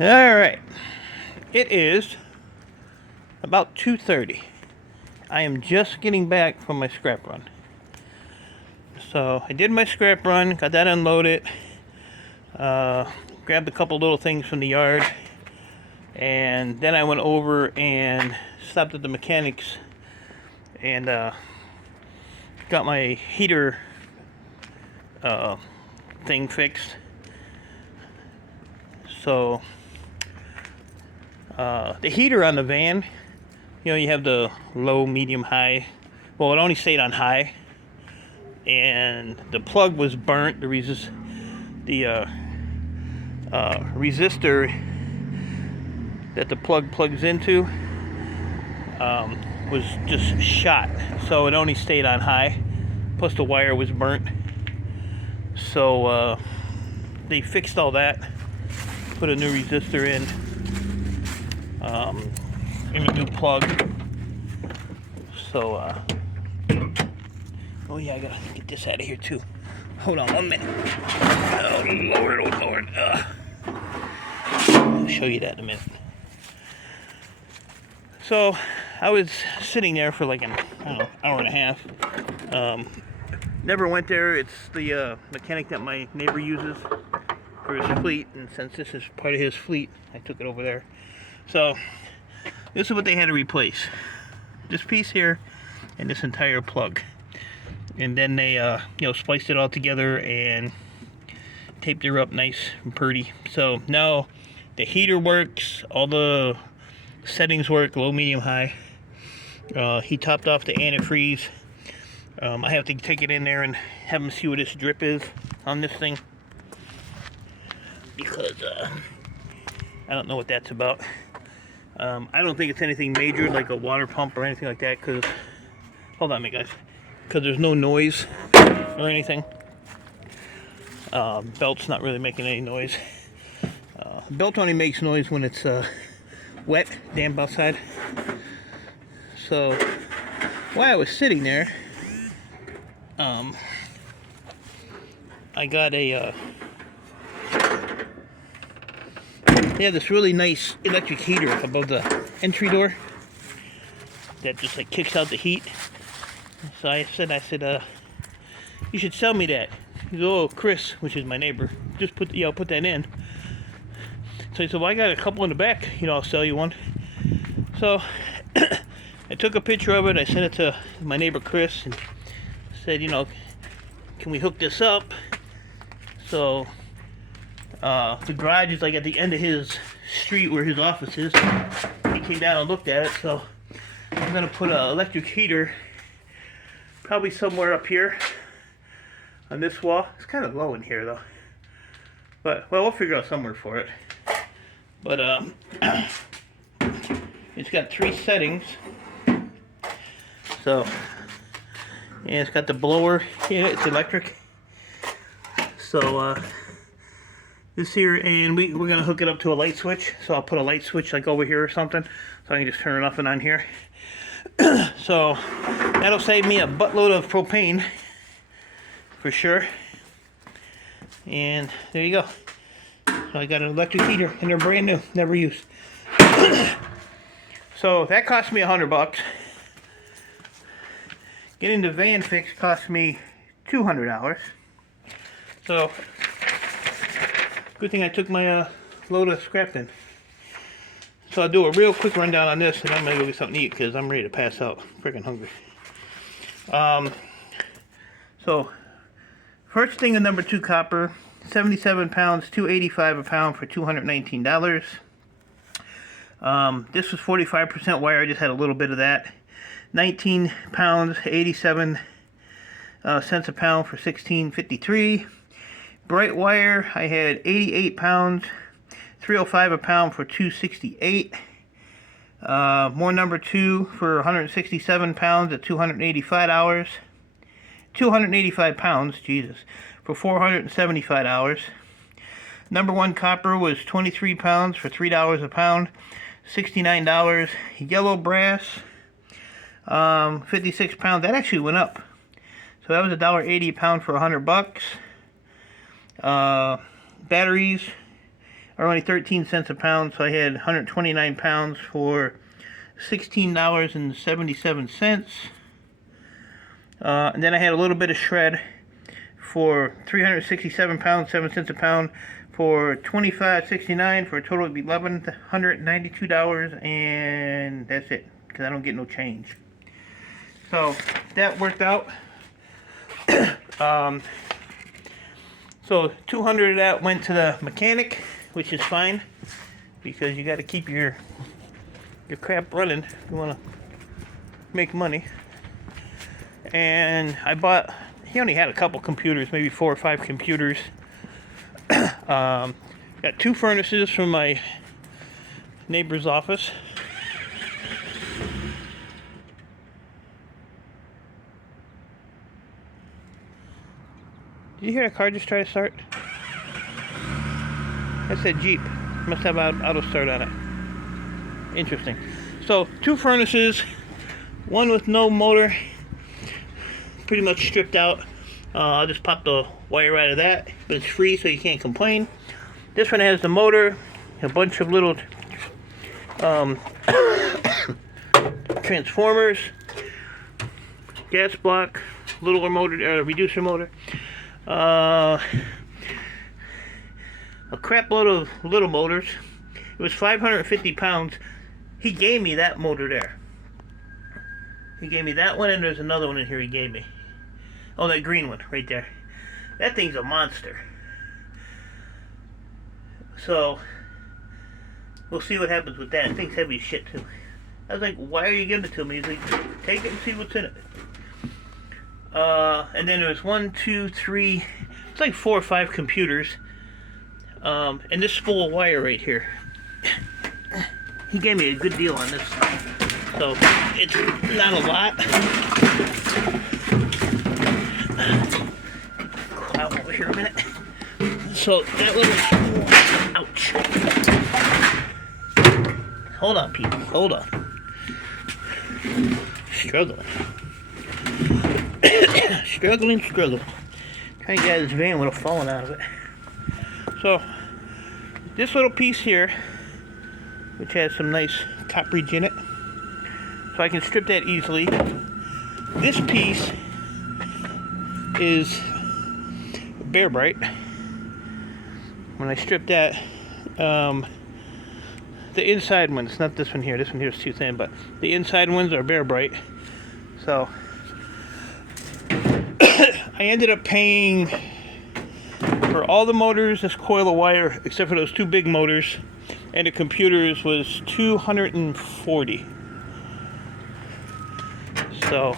Alright, it is about 2:30. I am just getting back from my scrap run. So I did my scrap run, got that unloaded, grabbed a couple little things from the yard, and then I went over and stopped at the mechanics and got my heater thing fixed. So the heater on the van, you know, you have the low, medium, high. Well, it only stayed on high, and the plug was burnt. The resistor that the plug plugs into was just shot, so it only stayed on high. Plus the wire was burnt. So they fixed all that, put a new resistor in a new plug. So oh yeah, I gotta get this out of here too. Hold on 1 minute. Oh Lord, oh Lord. I'll show you that in a minute. So I was sitting there for like an hour and a half. Never went there. It's the mechanic that my neighbor uses for his fleet, and since this is part of his fleet, I took it over there. So this is what they had to replace: this piece here and this entire plug. And then they spliced it all together and taped it up nice and pretty. So now the heater works, all the settings work, low, medium, high. He topped off the antifreeze. I have to take it in there and have him see what this drip is on this thing, because I don't know what that's about. I don't think it's anything major like a water pump or anything like that, because, hold on a minute guys, because there's no noise or anything. Belt's not really making any noise. Belt only makes noise when it's wet, damp outside. So while I was sitting there, I got a they have this really nice electric heater above the entry door that just like kicks out the heat. So I said, you should sell me that. He goes, oh, Chris, which is my neighbor, just put that in. So he said, well, I got a couple in the back, I'll sell you one. So I took a picture of it, I sent it to my neighbor Chris, and said, can we hook this up? So the garage is like at the end of his street where his office is. He came down and looked at it, so I'm gonna put an electric heater probably somewhere up here on this wall. It's kind of low in here though, but well, we'll figure out somewhere for it. But it's got 3 settings. So and it's got the blower in it. It's electric. So this here, and we're gonna hook it up to a light switch. So I'll put a light switch like over here or something, so I can just turn it off and on here. So that'll save me a buttload of propane for sure. And there you go. So I got an electric heater, and they're brand new, never used. So that cost me $100. Getting the van fixed cost me $200. So good thing I took my load of scrap in. So I'll do a real quick rundown on this, and I'm gonna go get something to eat because I'm ready to pass out. I'm freaking hungry. So first thing, a number 2 copper, 77 pounds, $2.85 a pound for $219. This was 45% wire. I just had a little bit of that. 19 pounds, 87 cents a pound for $16.53. Bright wire, I had 88 pounds, $3.05 a pound for $2.68. More number 2 for 167 pounds at $285. 285 pounds, Jesus, for $475. Number 1 copper was 23 pounds for $3 a pound, $69. Yellow brass, 56 pounds. That actually went up. So that was $1.80 a pound for $100. Batteries are only 13 cents a pound, so I had 129 pounds for $16.77. And then I had a little bit of shred for 367 pounds, 7 cents a pound, for $25.69, for a total of $1,192, and that's it, because I don't get no change. So that worked out. So 200 of that went to the mechanic, which is fine, because you got to keep your crap running if you want to make money. And I bought, he only had a couple computers, maybe 4 or 5 computers. Got 2 furnaces from my neighbor's office. Did you hear a car just try to start? That's a Jeep. Must have auto start on it. Interesting. So 2 furnaces, one with no motor, pretty much stripped out. I'll just pop the wire out of that, but it's free, so you can't complain. This one has the motor, a bunch of little transformers, gas block, littler motor, reducer motor, a crap load of little motors. It was 550 pounds. He gave me that motor there. He gave me that one, and there's another one in here he gave me. Oh, that green one right there. That thing's a monster. So we'll see what happens with that. That thing's heavy as shit too. I was like, why are you giving it to me? He's like, take it and see what's in it. And then there's 1, 2, 3, it's like 4 or 5 computers. And this spool wire right here. He gave me a good deal on this. So it's not a lot. Out over here a minute. So that little, ouch. Hold on, people. Hold on. Struggling. Struggling. Trying to get out of this van without falling out of it. So this little piece here, which has some nice copperage in it, so I can strip that easily. This piece is Bear Bright. When I strip that, the inside ones, not this one here is too thin, but the inside ones are Bear Bright. So I ended up paying for all the motors, this coil of wire, except for those 2 big motors, and the computers, was $240. So,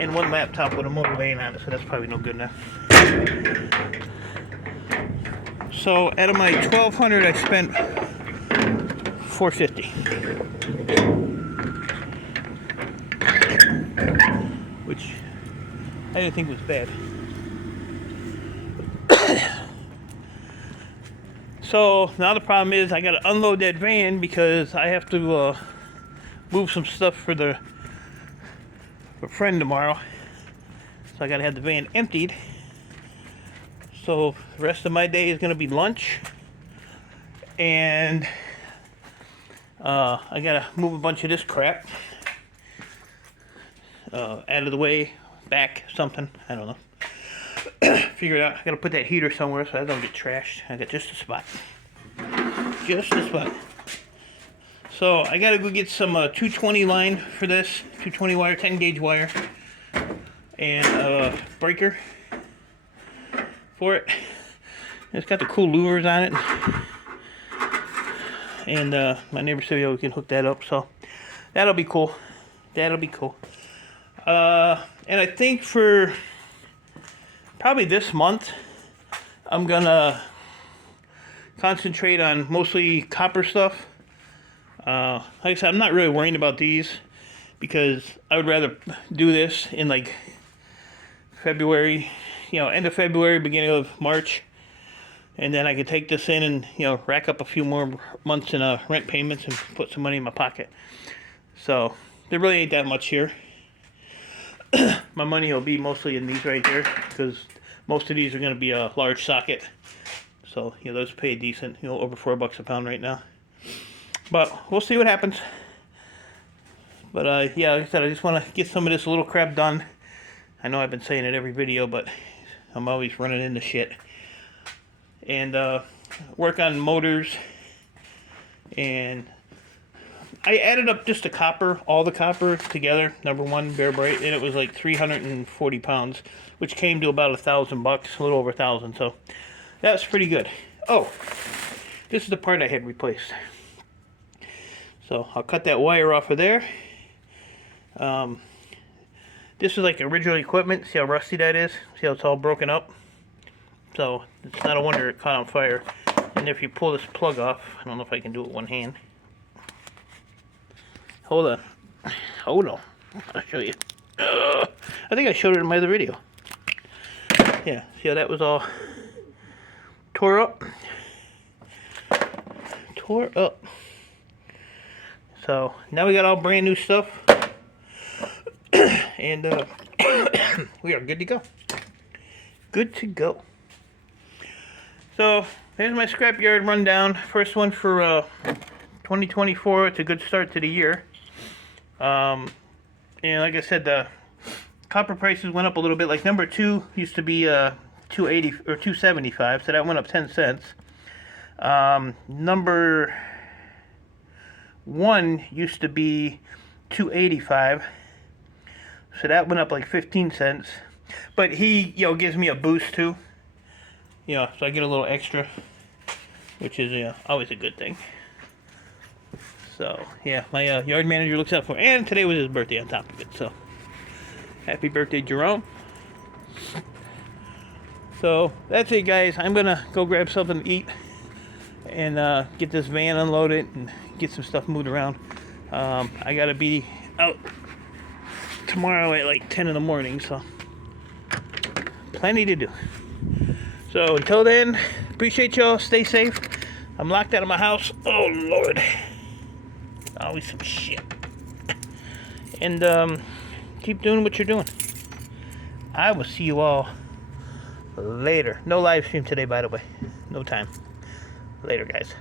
and 1 laptop with a motor laying on it, so that's probably no good enough. So out of my $1,200, I spent $450, which I didn't think was bad. So now the problem is I got to unload that van because I have to move some stuff for a friend tomorrow. So I got to have the van emptied. So the rest of my day is going to be lunch, and I got to move a bunch of this crap out of the way, back, something, I don't know. Figure it out. I got to put that heater somewhere so I don't get trashed. I got just a spot. Just a spot. So I got to go get some 220 line for this, 220 wire, 10 gauge wire, and a breaker for it. It's got the cool louvers on it, and my neighbor said, "Yo, we can hook that up." So that'll be cool. That'll be cool. And I think for probably this month, I'm gonna concentrate on mostly copper stuff. Like I said, I'm not really worrying about these because I would rather do this in like February, end of February, beginning of March, and then I could take this in and rack up a few more months in rent payments and put some money in my pocket. So there really ain't that much here. My money will be mostly in these right here because most of these are going to be a large socket. So, you know, those pay decent, you know, over $4 a pound right now. But we'll see what happens. But yeah, like I said, I just want to get some of this little crap done. I know I've been saying it every video, but I'm always running into shit. And work on motors. And I added up just the copper, all the copper together, number one, Bear Bright, and it was like 340 pounds, which came to about $1,000, a little over 1,000. So that's pretty good. Oh, this is the part I had replaced. So I'll cut that wire off of there. This is like original equipment. See how rusty that is? See how it's all broken up? So it's not a wonder it caught on fire. And if you pull this plug off, I don't know if I can do it with one hand. Hold on. Hold on. I'll show you. I think I showed it in my other video. Yeah, see how that was all tore up? Tore up. So now we got all brand new stuff. And we are good to go. Good to go. So there's my scrapyard rundown. First one for 2024. It's a good start to the year. And like I said, the copper prices went up a little bit. Like number 2 used to be $2.80 or $2.75, so that went up 10 cents. Number 1 used to be $2.85, so that went up like 15 cents. But he, you know, gives me a boost too. You know, so I get a little extra, which is, you know, always a good thing. So, yeah, my yard manager looks out for me. And today was his birthday on top of it, so happy birthday, Jerome. So, that's it, guys. I'm going to go grab something to eat and get this van unloaded and get some stuff moved around. I got to be out tomorrow at like 10 in the morning, so plenty to do. So, until then, appreciate y'all. Stay safe. I'm locked out of my house. Oh, Lord. Always some shit. And keep doing what you're doing. I will see you all later. No live stream today, by the way. No time. Later, guys.